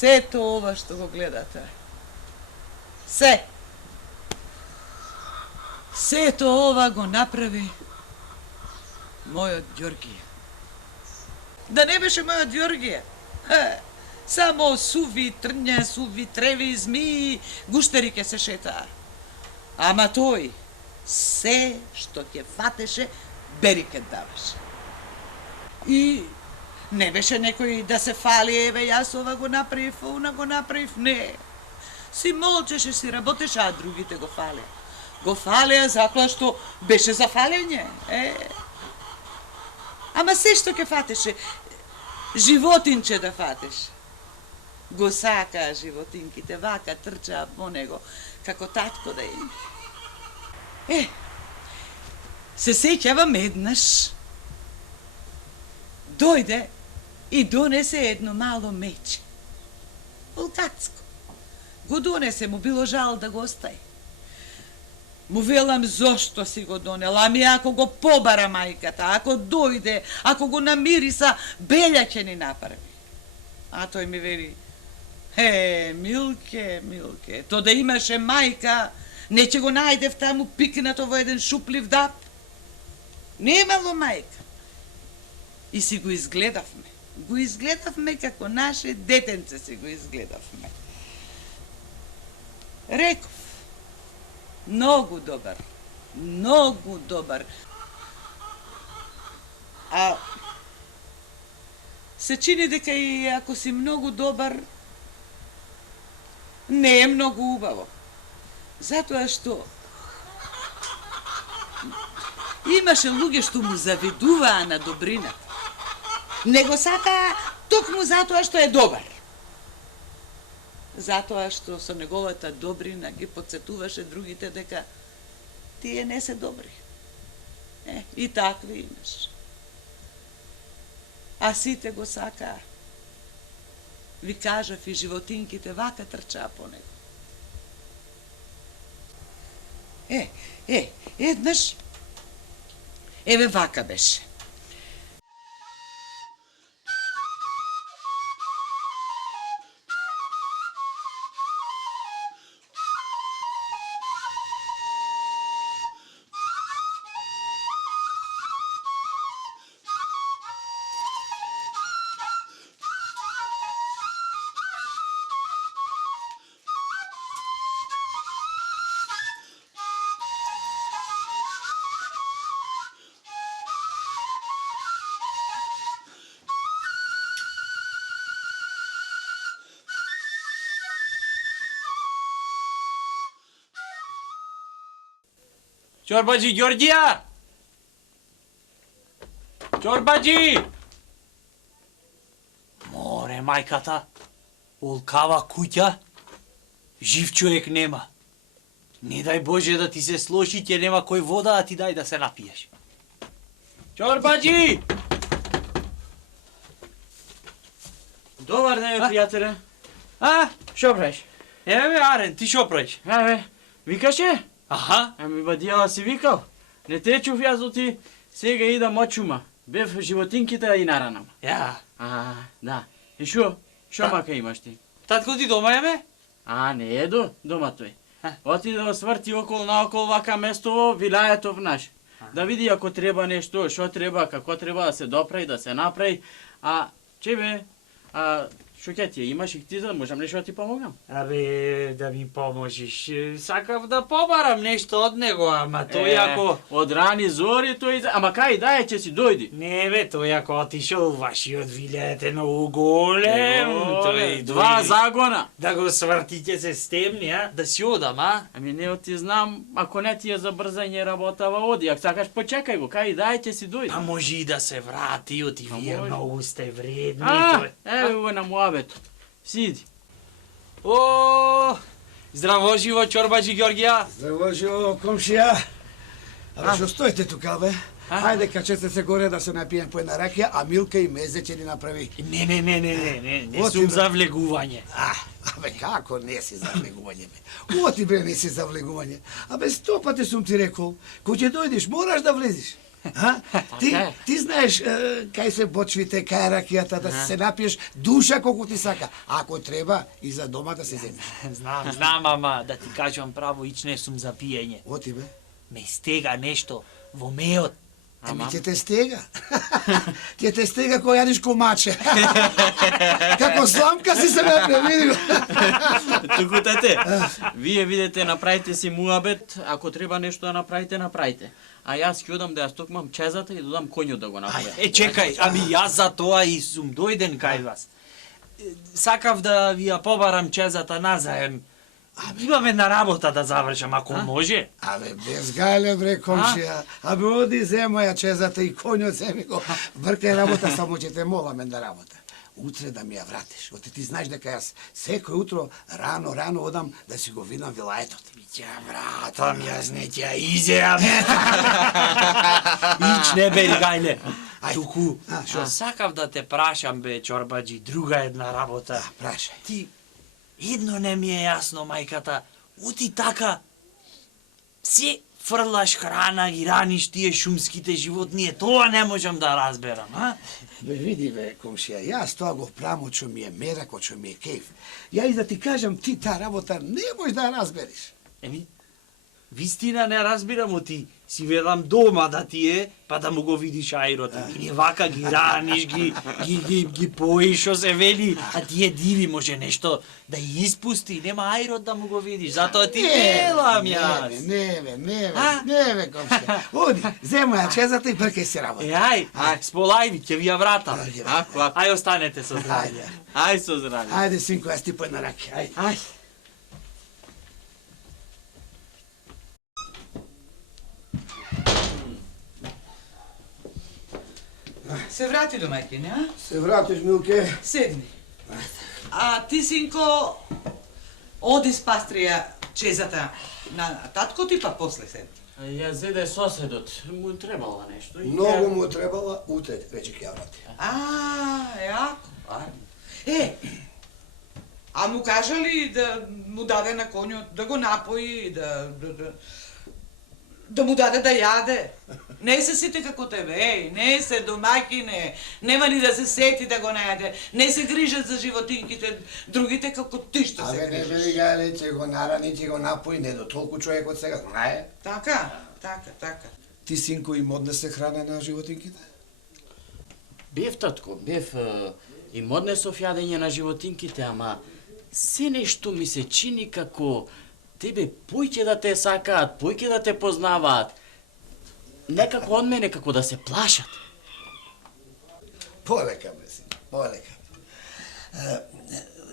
Сето ова што го гледате. Сето ова го направи мојот Ѓоргије. Да не беше мојот Ѓоргије. Само суви трња, суви треви, змии, гуштери ке се шетаа. Ама тој, се што ќе фатеше, бери ке даваше. И не беше некој да се фали, еве јас ова го направив, она го направив, не. Си молчеше, си работеше, а другите го фалеа. Го фалеа затоа што беше за фалење. Ама се што ќе фатеше, животинче да фатеше. Го сакаа животинките, вака трчаа по него, како татко да им. Се сеќавам еднаш, дојде и донесе едно мало мече. Волкатско. Го донесе, му било жал да го остави. Му велам зошто си го донел, ами ако го побара мајката, ако дојде, ако го намириса, белја ќе ни направи. А тој ми вели, Милке, то да имаше мајка, не ќе го најдев таму пикнато во еден шуплив дап. Немало мајка. И си го изгледавме. Го изгледавме како наше детенце си го изгледавме. Реков, многу добар, многу добар. А се чини дека и ако си многу добар, не е многу убаво. Затоа што имаше луѓе што му завидуваа на добрината. Не го сакаа токму затоа што е добар. Затоа што со неговата добрина ги потсетуваше другите дека тие не се добри. И такви имаш. А сите го сакаа. Ви кажав, и животинките вака трчаа по него. Еднаш, еве вака беше. Чорбаджи Ѓорѓија! Чорбаджи! Море, мајката, олкава куќа, жив човек нема. Не дај Боже да ти се слоши, ќе нема кој вода, а ти дај да се напиеш. Чорбаджи! Добар ден, пријателе. Шо правиш? Еве, Арен, ти шо правиш? Викаше? Аха. Ами бадијала си викал. Не те чув јас до ти сега идам од шума. Бев животинките и наранам. Ја. Да. И шо мака имаш ти? Татко ти дома е ме? Не е дома тој. Оти да сврти околу наоколу вака местово, вилајатов наш. Да види ако треба нешто, шо треба, како треба да се доправи, да се направи. Чебе, шо ќе ти имаш и ти да можам нешто да ти помогнам? Абе, да ми поможиш. Сакав да побарам нешто од него, ама тој ако... Од рани зори тој... Ама кај дај ќе си дојди? Не бе, тој ако отишол вашиот вилјајат е многу голем. Тој 2 загона. Да го сврти ќе се стемни, Да си одам, Ами не ти знам, ако не ти е за брзање работава оди. Ако сакаш почекај го, кај дај ќе си дојди. А може и да се врати, оти вие многу сте вредни. Еве го на муабето. Сиди. Здраво живо, Чорбаджи Ѓорѓија. Здраво живо, комшија. Абе, шо стоите тука, бе? Ајде, качете се горе да се напием по една ракија, а Милка и мезе ќе ни направи. Не сум за влегување. Абе, како не си за влегување, бе? Оти, бе, не си за влегување. Абе, 100 пати сум ти рекол, кој ќе дојдеш, мораш да влезиш. А? Така Ти знаеш кај се бочвите, кај е ракијата, да се напиеш душа колку ти сака. Ако треба, и за дома да се земеш. Знам, ама да ти кажам право, ич не сум за пиење. Оти бе. Ме стега нешто во меот. Ами ќе те стега. Ќе те стега кој јадиш комаче. Како сламка си се напре, види го. Туку тате, вие видите, направите си муабет, ако треба нешто да направите, направите. А јас ќе одам да ја стокмам чезата и додам коњот да го направи. Чекај, ами јас за тоа и сум дојден кај вас. Сакав да ви ја побарам чезата назаем. Имам една работа да завршам, ако може. Абе, без гајле, бре, комшија. Абе, оди, зема ја чезата и коњот, земи го. Бркај работа, само ќе те молам една работа. Утре да ми ја вратиш. Оти ти знаеш дека јас секој утро рано одам да си го видам вилаетот. Ќе вратам, јас не ќе изеам. Ич не бе, гајле. Туку, шо? сакав да те прашам, бе, чорбаджи, друга една работа. Прашај. Ти, едно не ми е јасно, мајката, оти така, се фрлаш храна, ги раниш тие шумските животни, тоа не можам да разберам, а? Бе, види, бе, комшија, јас тоа го правам од што ми е мерак, од што ми е кејф. Ја и да ти кажам, ти таа работа не можеш да ја разбериш. Еми, вистина не разбирам, оти си велам дома да ти е, па да му го видиш аерот. И не вака ги раниш, ги поиш, шо се вели, а ти е диви, може нешто да ја испусти, нема аерот да му го видиш, затоа ти велам јас. Не, бе, комшија. Оди, зема ја чезата и бркај се работа. Ај, сполај ви, ќе ви ја вратам. Ако. Ај, останете со здравје. Ајде, Ај со здравје. ајде, синко, јас ти по една раке, ајде. Ај. Се врати домаќине, а? Се вратиш, Милке. Седни. А ти, синко, оди спастрија чезата на татко ти, па после седни. Ја зеде соседот, му требало нешто. и Многу му требала, утре веќе ќе ја врати. Јако. А му кажа ли да му даде на конјот, да го напои, да му даде да јаде? Не се сите како тебе, не се домаќине, нема ни да се сети да го најаде, не се грижат за животинките, другите како ти што се Абе, не грижат. бе, гајле, ќе го нарани, ќе го напои, не до толку човекот сега, знае. Така. Ти, синко, им однесе храна на животинките? Бев, татко, бев им однесов јадење на животинките, ама се нешто ми се чини како тебе појќе да те сакаат, појќе да те познаваат. Некако од мене, како да се плашат. Полека, бе, син, полека.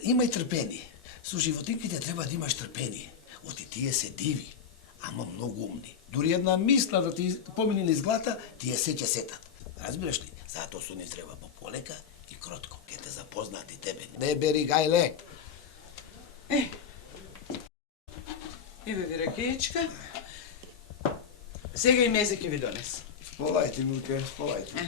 Имај трпение. Со животинките треба да имаш трпение. Оти тие се диви, ама многу умни. Дури една мисла да ти помине низ глата, тие се ќе сетат. Разбираш ли? Затоа со нив треба полека и кротко. Ке те запознаат и тебе. Не бери гајле. Еве ви ракијечка. Сега и мезе ќе ви донес. Сполајте, Милке, сполајте.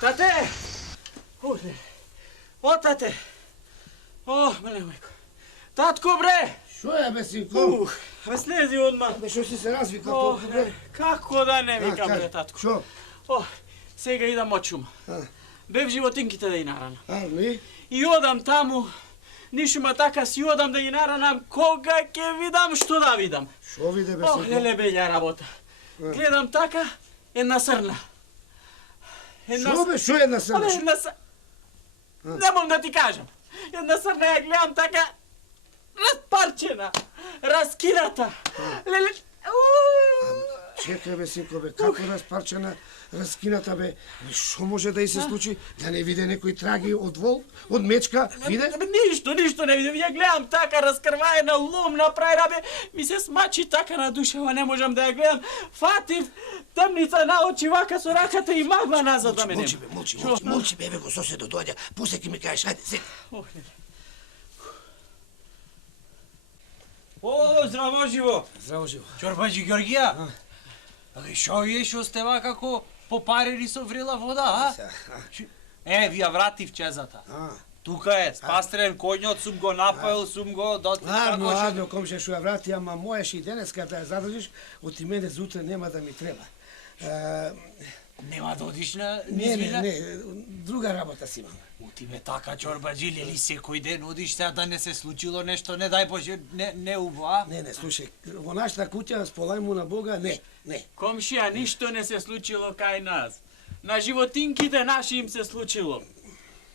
Тате! О, тате! О, мале мајко. Татко, бре! Шо е, бе, синко? Бе, слези одма. Бе, шо си се развикал О, толку, бре? како да не викам, кажи, бре, татко. Шо? О, сега идам од шума. А. Бев животинките да ги наранам. Ми? И одам таму, нишума така си одам да ги наранам, кога ќе видам, што да видам. Шо виде, бе, О, синко? леле беља работа. Гледам така, една срна. Шо, бе, шо е една срна? Абе, една срна. Не мом да ти кажам. Една срна ја гледам така, распарчена, раскината. Леле... Чекай бе, синко бе, како распарчена, раскината бе, што може да и се случи? Да не виде некои траги од вол, од мечка, виде? Ништо не видим. Ја гледам така раскрваена, лом направена, бе. Ми се смачи така на душава, не можам да ја гледам. Фатив, темница на очи, вака со раката и магла назад да мене. Молчи бе, го соседо доаѓа, после ќе ми кажеш, ајде, седи. О, здраво живо! Здраво живо. Чорбаджи Георгија? Шо е што сте како попарени со врела вода, а? Вија вратив чезата. Тука е, спастрен коњот, сум го напоил, сум го дотик. Арно, комше што ја врати, ама моеш и денеска да ја задржиш, оти мене за утре нема да ми треба. Нема да одиш на Не, друга работа си имам. Оти бе така, Чорбаджи, ли секој ден одиш сега да не се случило нешто, не дај Боже, не убо, а? Не, слушај, во нашата куќа, сполај му на Бога, не. Комшија, ништо не се случило кај нас. На животинките наши им се случило.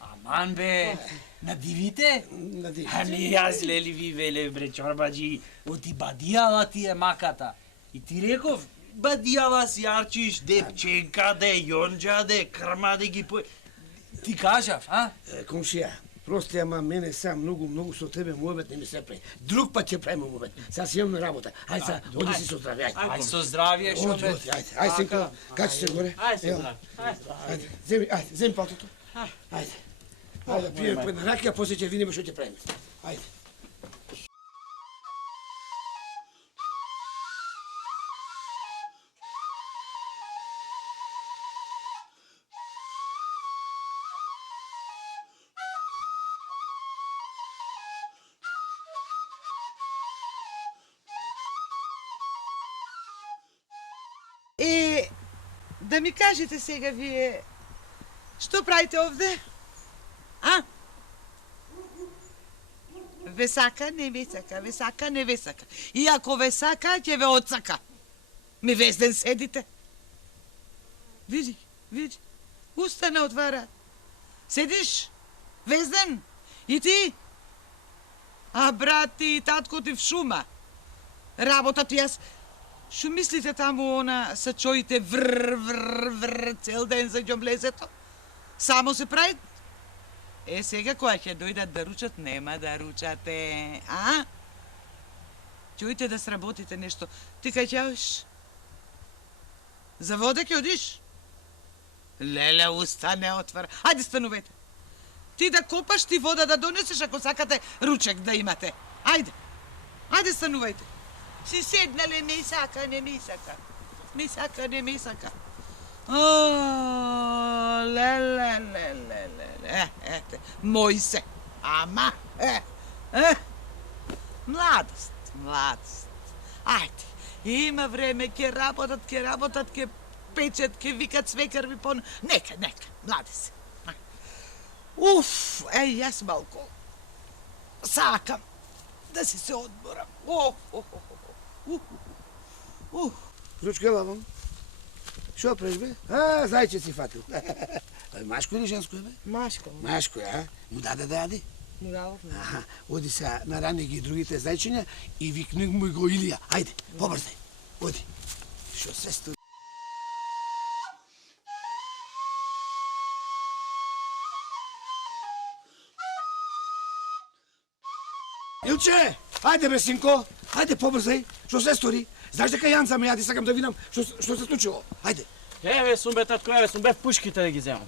Аман бе, на дивите? На дивите. Ами јас лели ви велев бре Чорбаджи, оти бадијала ти е маката. И ти реков, бадијала си арчиш, де пченка, де јонџа, де крма, де ги по... Ти кажав, а? Комшија, прости, ама мене сега многу со тебе муабет не ми се прави. Друг пат ќе правиме муабет. Сега си имам на работа. Ајде сега, оди си со здравје, ајде. Ајде со здравје, шо бе? Ајде, синко, качи се горе. Ајде со здравје. Ајде, земи палтото. Ајде. Ајде, пиеме по една ракија, после ќе видиме што ќе правиме. Ајде. Да ми кажете сега вие, што правите овде? А? Ве сака, не ве сака, ве сака, не ве сака. И ако ве сака, ќе ве отсака. Ми везден седите. Види, уста не отвара. Седиш, везден, и ти? А брат ти и татко ти в шума. Работа ти јас... Шо мислите таму она са чоите вр цел ден за ѓомлезето? Само се прави? Сега кога ќе дојдат да ручат, нема да ручате, а? Чујте да сработите нешто. Ти кај ќе одиш? За вода ќе одиш? Леле, уста не отвара. Ајде станувете. Ти да копаш, ти вода да донесеш ако сакате ручек да имате. Ајде станувајте. Си седнале, не сака, не ми сака. Ми сака, не ми сака. Ете, мој се. Ама, младост. Ајде, има време, ќе работат, ќе печат, ќе викат свекарви пон... Нека, млади се. Јас малко сакам да си се одморам. Ручка лавам. Шо преш бе? Зајче си фатил. Машко или женско е бе? Машко. Машко е, Му даде да јади? Му дадов. Оди сега, нарани ги другите зајчиња и викни му го Илија. Ајде, побрзај. Оди. Шо се стори? Илче! Ајде бе, синко! Ајде, побрзај! Што се стори? Знаеш дека Јанца ме јади, сакам да видам што се случило. Ајде! Еве сум бе, татко, еве сум бе пушките да ги земам.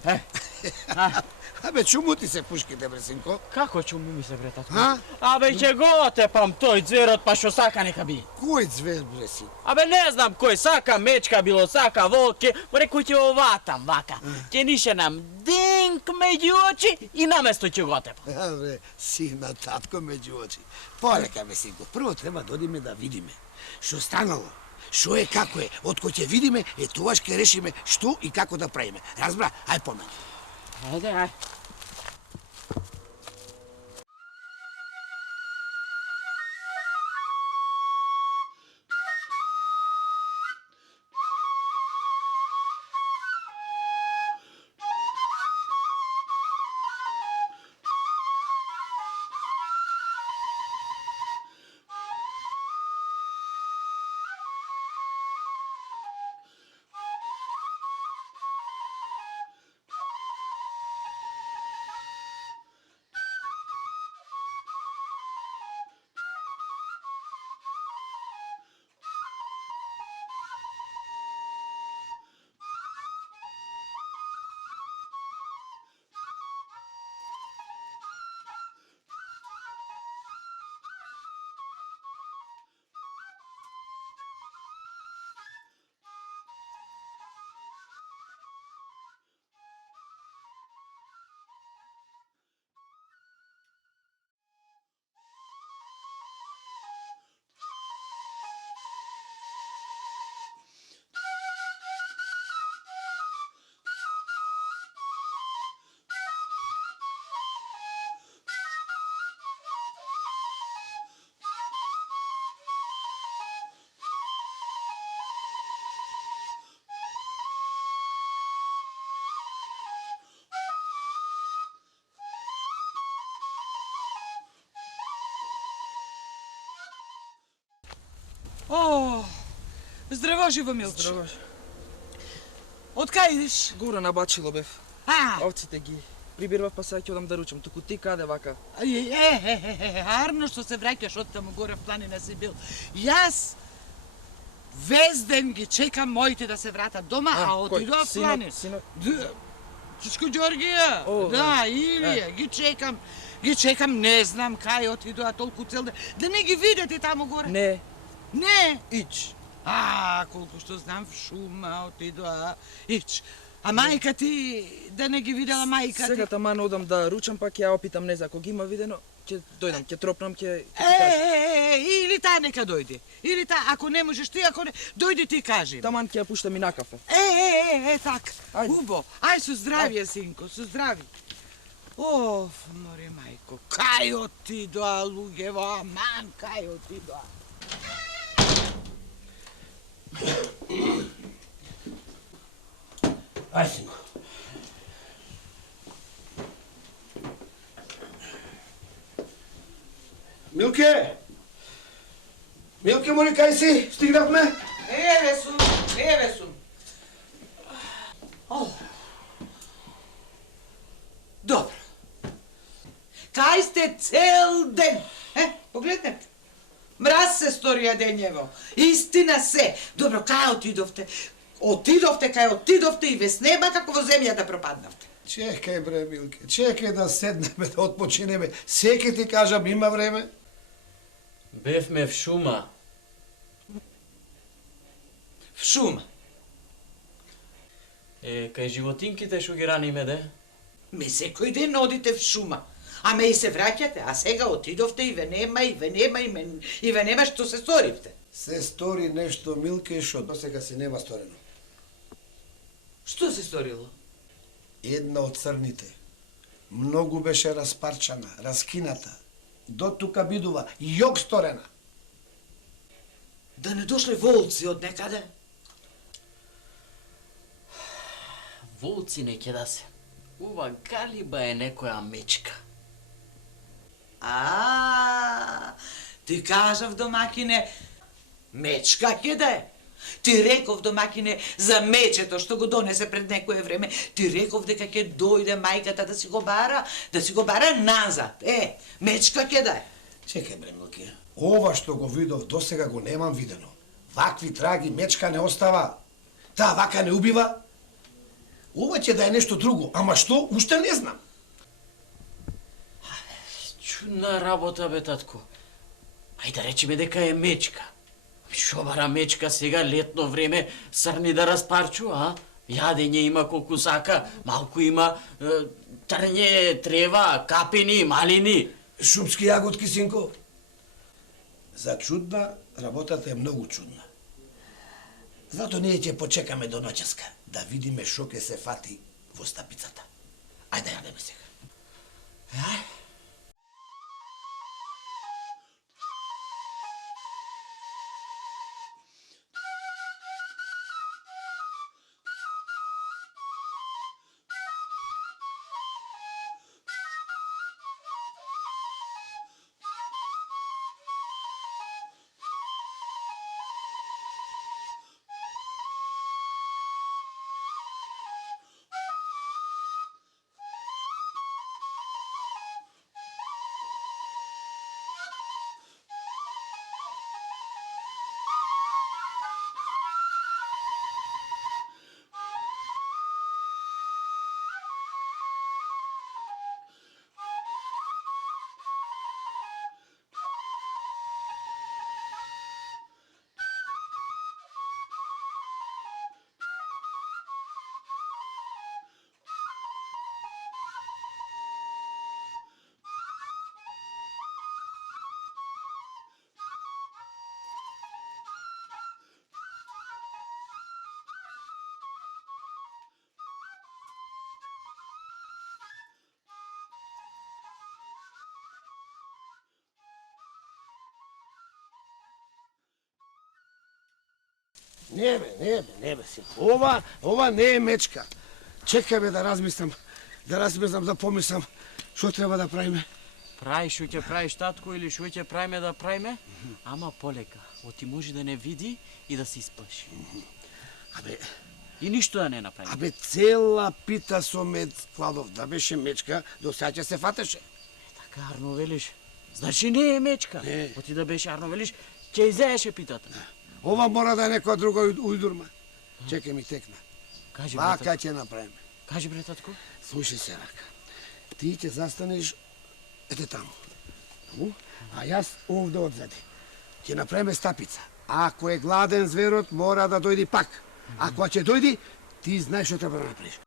Абе, чуму ти се пушките, бре, синко? Како чуму ми се, бре, татко? А? Ќе го отепам тој зверот, па што сака нека би. Кој звер, бре, синко? Не знам кој, сака мечка, било сака волке, реку ќе оватам, вака. Ќе нишенам денк меѓу очи и наместо ќе го отепам. Абе, сина, татко меѓу очи. Полека, бе, синко, прво треба да одиме да видиме. Што станало? Што е, како е? Откој ќе видиме, тогаш ќе решиме што и како да правиме. Разбра? Ај помаѓа. Ајде. О, здраво, живо Милчо. Здраваш. Од кај идеш? Горе на Бачило бев. А, Овците ги прибирвав, па сега ќе одам да ручам. Туку ти каде вака? Арно што се враќаш од таму горе в планина си бил. Јас вез ден ги чекам моите да се вратат дома, а отидоа в планина. Синот. Чичко Ѓоргија, О, да, Илија, ги чекам, не знам кај отидоа толку цел ден. Да не ги видите таму горе? Не, Не. ич. А, колку што знам в шума отидоа. Ич. А мајка ти, да не ги видела мајка ти? Сега таман одам да ручам, па ќе ја опитам, не знам, ако ги има видено, ќе дојдам, ќе тропнам, ќе Или таа нека дојде. Или таа, ако не можеш ти, ако не, дојди ти кажи. таман ќе ја пуштам и на кафе. Так. Ајде. Убо. Ај со здравје, синко, со здрави. Оф, море мајко, кај отидоа луѓево, аман, кај отидоа. Ај, синко. Милке! Милке, моли, кај си? Стигнавме? Еве сум. О. Добро. Кај сте цел ден? Погледнете. Мраз се сторија денјево. Истина се. Добро, кај отидовте? Отидовте и вес неба како во земјата пропаднавте. Чекај, бре, Милке, чекај да седнеме, да отпочинеме. Секи ти кажам, има време. Бевме в шума. В шума. Кај животинките што ги раниме, де? Ме секој ден одите в шума. Аме и се враќате, а сега отидовте и ве нема што се сторивте. Се стори нешто, Милке, што досега се нема сторено. Што се сторило? Една од црните многу беше распарчана, раскината. До тука бидува јок сторена. Да не дошле волци од некаде? Волци не ќе да се. Ова галиба е некоја мечка. Ти кажав, домакине, мечка ќе да е. Ти реков, домакине, за мечето што го донесе пред некое време. Ти реков дека ќе дојде мајката да си го бара назад. Мечка ќе да е. Чекај, бре, Милке. Ова што го видов досега го немам видено. Вакви траги мечка не остава. Таа вака не убива. Ова ќе да е нешто друго, ама што, уште не знам. Чудна работа, бе, татко. Ај да речеме дека е мечка. Шо бара мечка сега летно време срни да распарчува, а? Јадење има колку сака, малку има трње, трева, капини, малини. Шумски јаготки, синко. За чудна, работата е многу чудна. Зато ние ќе почекаме до ноќеска, да видиме шо ќе се фати во стапицата. Ајде јадеме сега. Не бе, синко. Ова не е мечка. Чекај бе да размислам, да помислам што треба да правиме. Прави што ќе правиш татко или што ќе правиме да правиме, ама полека. Оти може да не види и да се исплаши. Абе, И ништо да не направи. абе цела пита со мед кладов, да беше мечка, до сега ќе се фатеше. Така Арно велиш. Значи не е мечка. Не. Оти да беше Арно велиш, ќе изееше питата. Ова мора да е некоја друга ујдурма. Чекај ми текна. Кажи бре, Вака татко. ќе направиме. Кажи бре татко. Слушај се, рака. Ти ќе застанеш ете таму. А јас овде одзади. Ќе направиме стапица. Ако е гладен зверот, мора да дојди пак. А кога ќе дојди, ти знаеш што треба да направиш.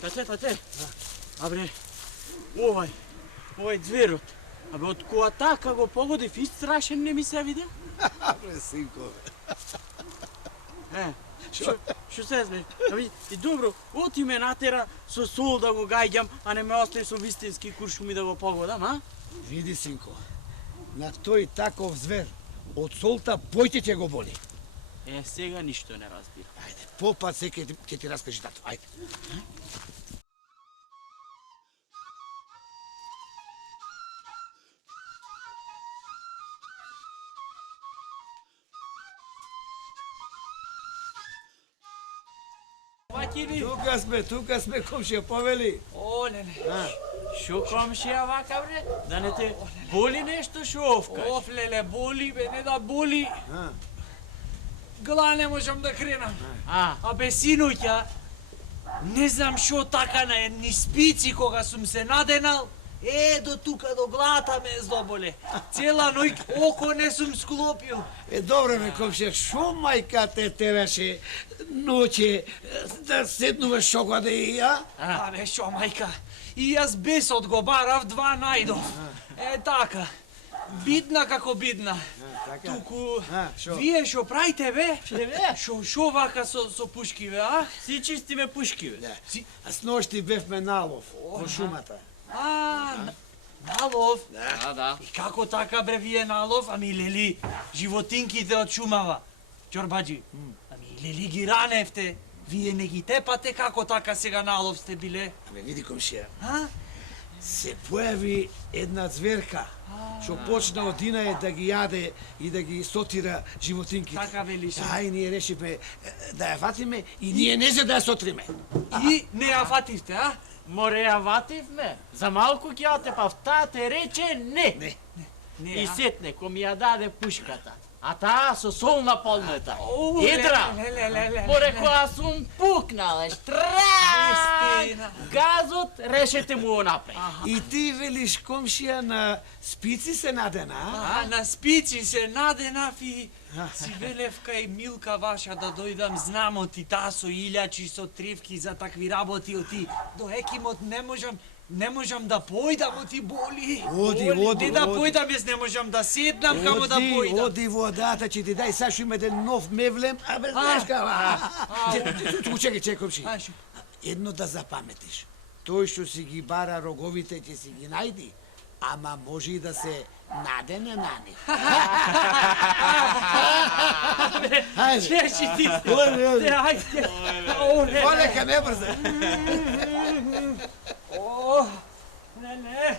Тате. Абре, овај зверот. Абе, од која така го погодив, и страшен не ми се виде? Абре, синко, Што се зме? Аби, и добро, оти ме натера со сол да го гаѓам, а не ме остави со вистински куршуми да го погодам, а? види, синко, на тој таков звер, од солта појте ќе го боли. Сега ништо не разбира. Ајде, попат се ќе ти раскажи тато, ајде. Вакили, Тука сме, комшија, повели. олеле, шо комшија вака, бре? Да не те боли нешто шо овкаш? Оф, леле, боли, бе, не да боли. Гла не можам да кренам. Абе, синоќа, не знам шо така на едни спици кога сум се наденал, до тука до глата ме здоболе. Цела ноќ око не сум склопил. Добре, ме, комшија, шо мајка те тераше ноќе да седнуваш шоколаде и ја? Абе, шо, мајка, и јас без одгобарав два најдов. Така, бидна како бидна. Туку, шо? вие шо правите, бе? Шо вака со пушки, бе, а? Си чистиме пушки, бе. А с ношти бевме налов во шумата. Налов? Да. И како така, бре, вие налов? Ами, лели, животинките од шумава. Чорбаджи, ами, лели ги раневте. Вие не ги тепате како така сега налов сте биле. Абе, види, комшија, А? се појави една зверка, што почна од Динаје да ги јаде и да ги сотира животинките. Така велиш. Да, и ние решивме да ја фатиме и ние не за да ја сотриме. И не ја фативте, а? Море ја вативме. За малку ќе ја тепав, таа те рече не. Не. Не, И а? сетне, кој ми ја даде пушката. А таа со сол наполнета. Едра! Море која сум пукнале, штра! Вистина. Газот решете му го направи. И ти велиш комшија на спици се надена, а? А на спици се наденав и си велев кај Милка ваша да дојдам, знам оти таа со илјачи, со тревки за такви работи, оти до екимот не можам да појдам, оти боли. Оди, Не да оди. појдам, јас не можам да седнам, камо да појдам. Оди водата, ќе ти дај Сашо има еден нов мевлем, а без нешка. Чекај, комши. Аш, Едно да запаметиш. Тој што си ги бара роговите ќе си ги најди, ама може и да се надене на нив. Хајде. чеши ти се. Оди, оди. Ајде. Оле. Полека, не брза. О, не.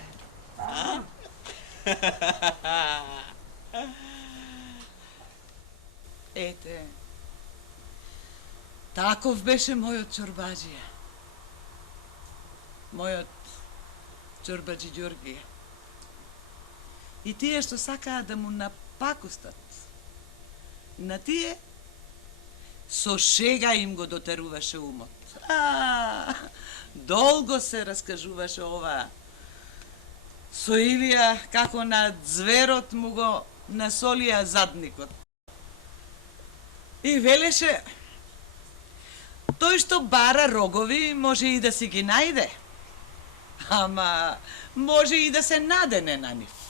Ете, таков беше мојот чорбаджија. Мојот чорбаджи Ѓоргија. И тие што сакаат да му напакустат, на тие со шега им го дотеруваше умот. Долго се раскажуваше ова со Илија како на зверот му го насолија задникот. И велеше, тој што бара рогови може и да си ги најде, ама може и да се надене на нив.